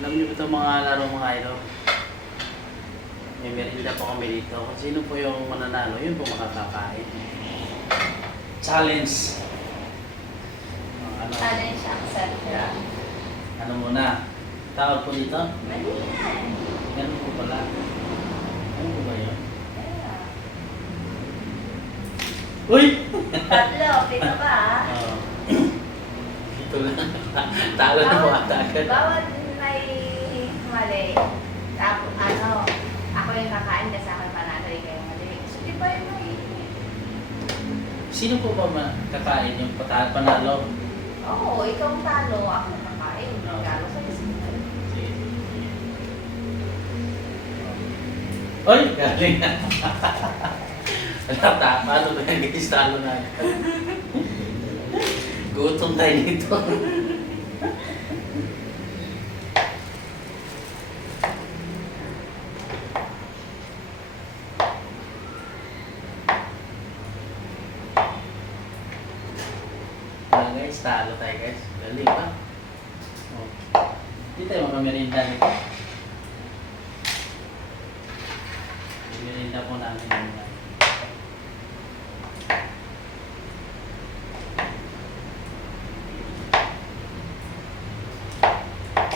Alam niyo ba itong mga laro mga idol? May merinda po kami dito. Kung sino po yung mananalo, yun po makakakain. Challenge. Ano? Challenge siya, sir. Yan. Ano muna? Tawag po dito? Mali yan. Ganun po pala. Ano po ba yun? Yeah. Uy! Tatlo, pito ba ah? Oo. Ito lang. Talo na po ata agad. Bawat may mali. Tapos ano, ako yung kakain kasi ako yung panalo kayo mali. So di ba yun mali? Sino po ba kakain yung panalo? Oo, ikaw ang talo, ako yung kakain. Oo. Regalo sa'yo si Mali. Sige. Uy! Galing na. Wala, paano ba yung guys? Talo na. Gutom tayo dito. Guys, talo tayo guys. Galing pa. Oh. Hindi tayo makamerinda nito. Merinda po namin yun.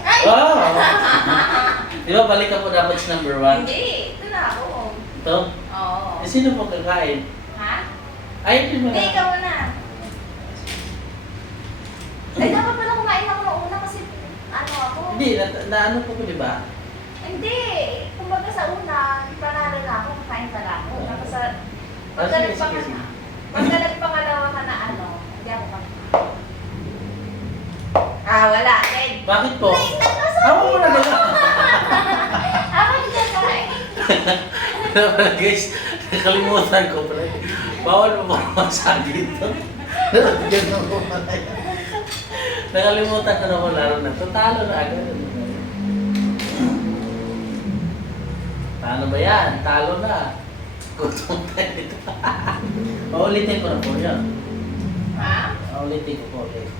Ay! Oh! Di ba balik ako dapat sa number 1? Hindi, ito na ako. Ito? Oo. Eh, sino po kakain? Ha? Ay, hindi mo Hindi, ikaw muna. Ay, dapat pala kumain ako ng una kasi ano ako. Hindi, na ano po ko, di ba? Hindi. Kumbaga sa una, panalo na ako, kakain pala ako. Tapos sa Sige, sige, sige. pagka nagpangalawa ka na ano, hindi ako kakain. Ah, wala. Red. Bakit po? Wait, nagkasabi Ako mo na ko. gano'n. Ako yung kakain. Guys, nakalimutan ko pala. Bawal mo ba sa dito? Ganun ko pala yan. Nakalimutan ko na ko laro na. Talo na agad. Paano ba yan? Talo na. Gutom tayo dito. Paulitin ko na po yan. Ha? Paulitin ko po ulit.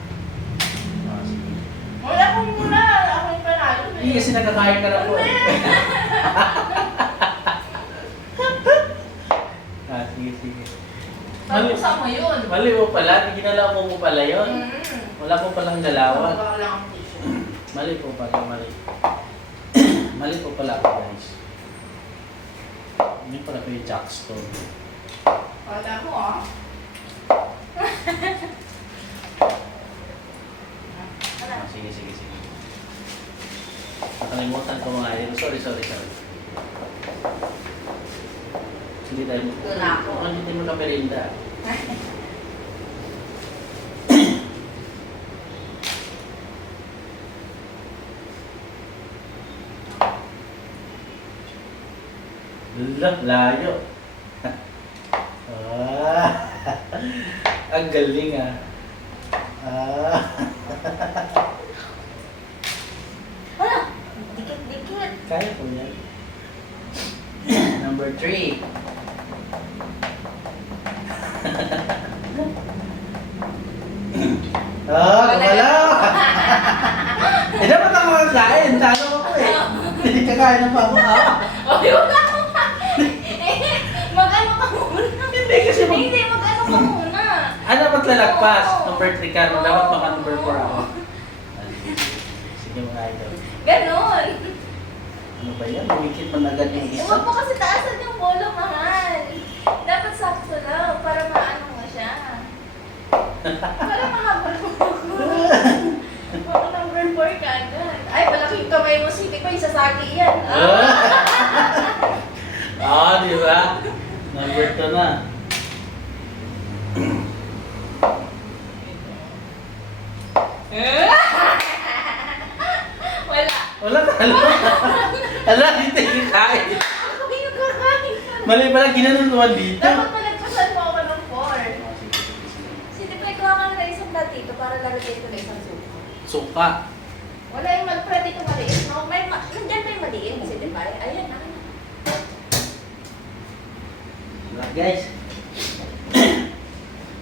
Sige. Wala ko muna. Ako yung panalo. Hindi kasi nakakain ka na po. Sige, sige. Pag-usa mo yun. Mali mo pala. Ginalaw mo pala yun. Wala po palang dalawan. Wala lang ang tissue. Mali po pala, mali. Mali po pala ako, guys. Hindi pala po yung Jackstone. Wala mo ah. Sige, sige, sige. Nakalimutan ko mga idol. Sorry. Hindi tayo mo. Wala ako. Hindi mo kaperinda. Layo. Ang galing ah. Wala. Dikit. Kaya po yan. Number 3. Wala! Eh, dapat ako kakain. Talo ako eh. Hindi kakain ng pamo ako. Okay, wala ko pa. Mag-ano ka muna. Hindi kasi mag... Hindi, mag-ano ka muna. dapat lalagpas. Oo. Number 3 ka. Dapat Oo. maka number 4 ako. Sige mga idol. Ganon. Ano ba yan? Lumikit man agad yung isa. Huwag mo kasi taasan yung bolo, mahal. Dapat sakto lang para maano mo siya. Para mahabol mo ako. Baka number 4 ka agad. Ay, malaking kamay mo, sipit ko, isasagi yan. Di ba? Number 2 na. Wala. Wala talo. Ala, dito yung kain. Ako yung kakain. Mali pala, ginanunuan dito. Dapat malagpasan mo ako ng 4. Sige, pa ikaw ka na isang platito para lalagay ito na isang suka. Suka. Wala yung pwede ito maliit, no? Nandiyan pa yung maliit kasi di ba? Ayan, ayan. Diba, guys?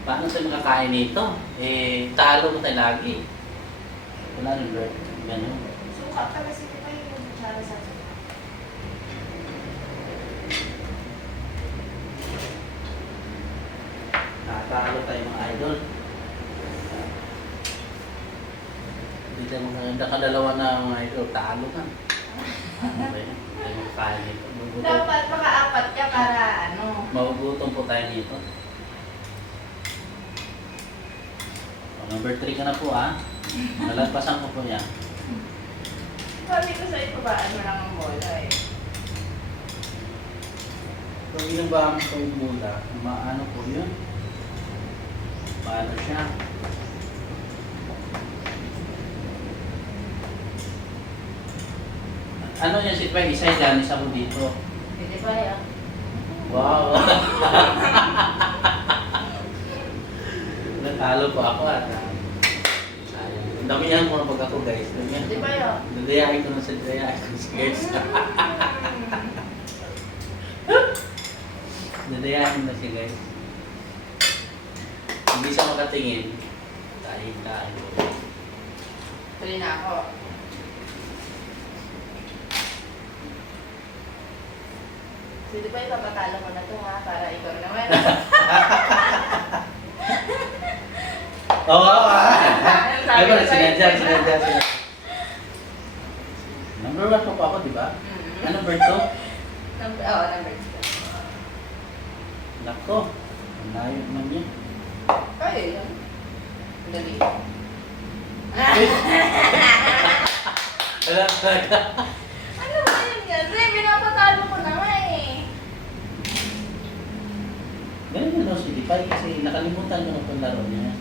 Paano tayo makakain nito? Eh, talo mo tayo lagi. Wala nang bird. Ganun. Suka Masarap pala si Tita yung kutsara sa akin. Nakakalo tayo mga idol. Hindi tayo nakadalawa na mga idol. Talo ka. Okay. Tayo magkain dito. Dapat maka-apat ka para ano. Magugutom po tayo dito. Number 3 ka na po ha. Nalagpasan ko po yan. Sabi ko sa'yo, babaan mo lang ang bola eh. Pag ginabaan ko yung mula, maano po yun? Paano siya? Ano yan si Pwede? Isa yan, isa ko dito. Pwede ba yan? Wow! Natalo po ako at sayang. Ang dami yan mga pag ako guys. Pwede ba yan? Dadayahin ko na sa dayahin ko si guys. Dadayahin na siya guys. Hindi siya makatingin. Kain-kain ko. Tuloy na ako. Pwede ba ipapatalo mo na ito ha? Para ikaw naman. Oo! Ay Sabi ba, ko sa'yo. sinadya. Number 1 po ako, di ba? Mm. Ano number 2? Number 2. Nako, ang layo naman niya. Kaya yun. Dali. Wala talaga. Ano ba yun kasi? Pinapatalo ko na nga eh. Ganun yun, si Dipay, kasi nakalimutan ko na itong laro niya.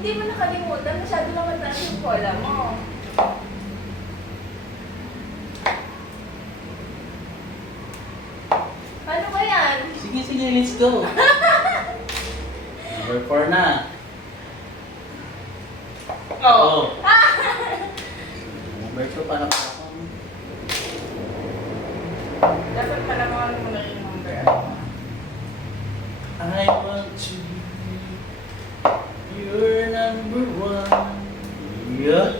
Hindi mo nakalimutan. Masyado lang mataas yung bola mo. Paano ba yan? Sige, let's go. Number 4 na. Oh. Number 2 pa na ako. Dapat pala mo ano mo na yung number ako. I want to be your number 1. Yeah.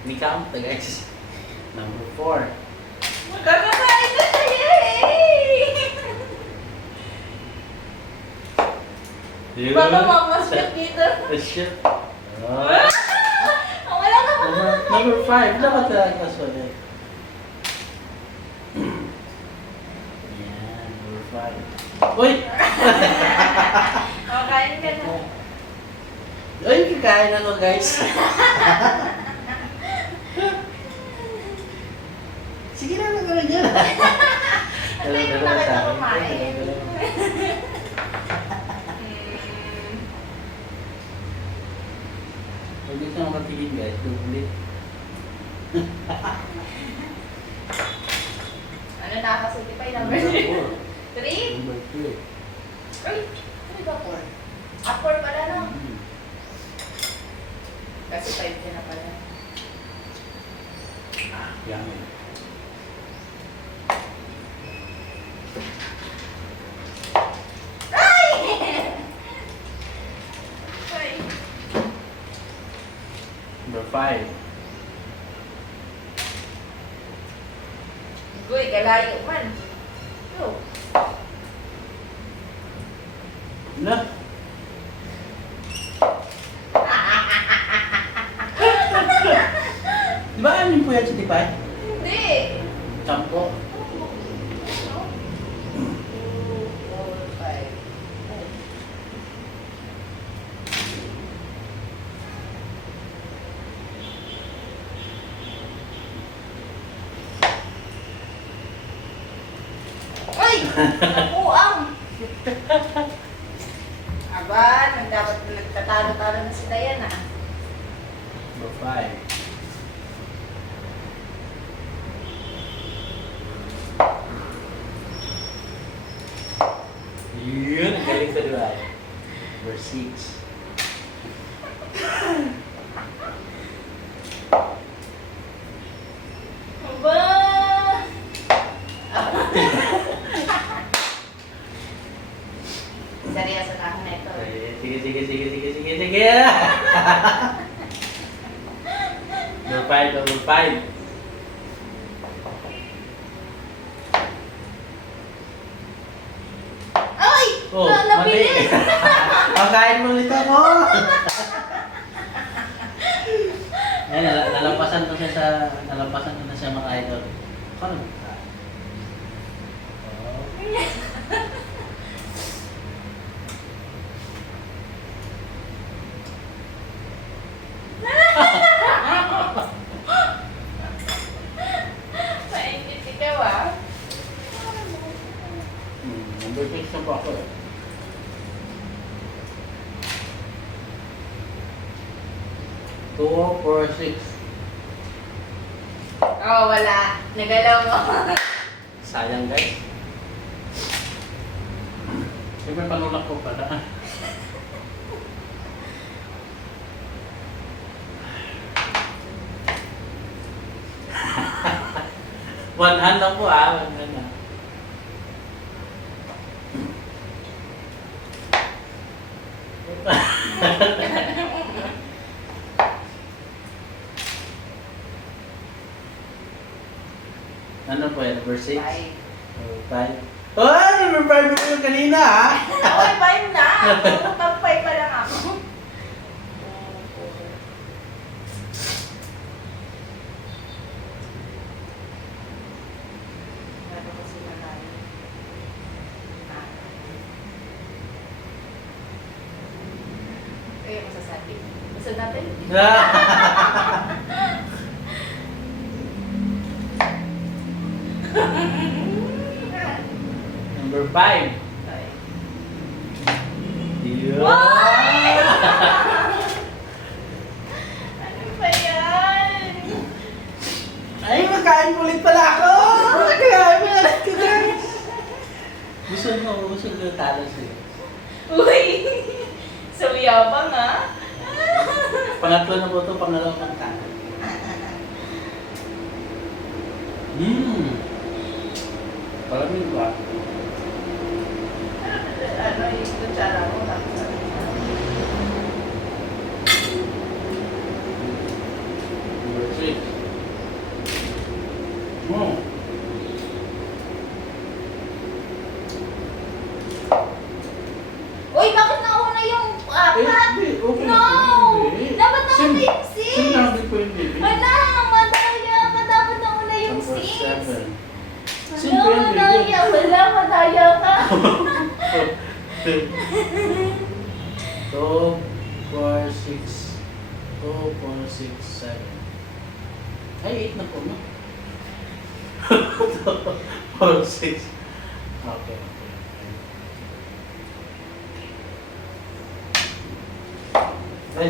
Ni count the guys. Number 4. Magkakakain na siya! Yay! Baka mamasyak dito. Shit. Wala ka pa. Number 5. Dapat talaga kaso eh. Yan, number 5. Uy! O, kain ka na. Uy, kakain ako guys. Sige na, nagawin niya. Ano yung nakita kumain? Huwag niyo siya makatigil guys. Ulit. Ano nakakasuti pa yung number? 3? Number 3. Ay, ano ba 4? Ah, 4 pala no? Kasi 5 ka na pala. Yan. Number 5. Uy, kalayo man. Yo. Na? Di ba anin po yan si Tipay? Hindi. Sampo. 2, 4, 5. Ay! Napuang! Aba, dapat nagtatalo-talo na si Dayan ah. Number 5. Yun, ang galing sa diba? Number 6. Aba! Sige. Number 5. Ay! Oh, Nabilis! Pagkain mo ulit ako. Ayun, nalampasan ko na siya mga idol. Ano? Mainit ikaw ah. Number 6 na po ako eh. Two, 4, 6. Oh, wala. Nagalaw mo. Sayang guys. Siyempre panulak ko pala. One hand lang po ah. One hand lang. Ano po yan? Number 6? Five. Number 5? Oh, number 5 mo yung kanina ah! Oy, 5 na. Pag-5 pa lang ako. Kaya masasabi. Basta natin. Number 5. Ano ba yan? Ay, magkain ulit pala ako! Magkain ulit ko guys! Gusto ko talo sila. Uy! So, yabang ah. Pangatlo na po ito, pangalawang talo. Palamig ba? Ano yung kutsara mo lang sa Number 6. Oh. Uy, bakit nauna yung apat? Hindi. Okay No! Hindi. Dapat nauna yung Sinabi 6. ko hindi. Wala, madaya ka. Dapat nauna yung Number 6. 7. Wala, madaya. Wala, madaya ka. 2, 4, 6. 2, 4, 6, 7. Ay, 8 na po, no? 4, 6. Okay. Ay,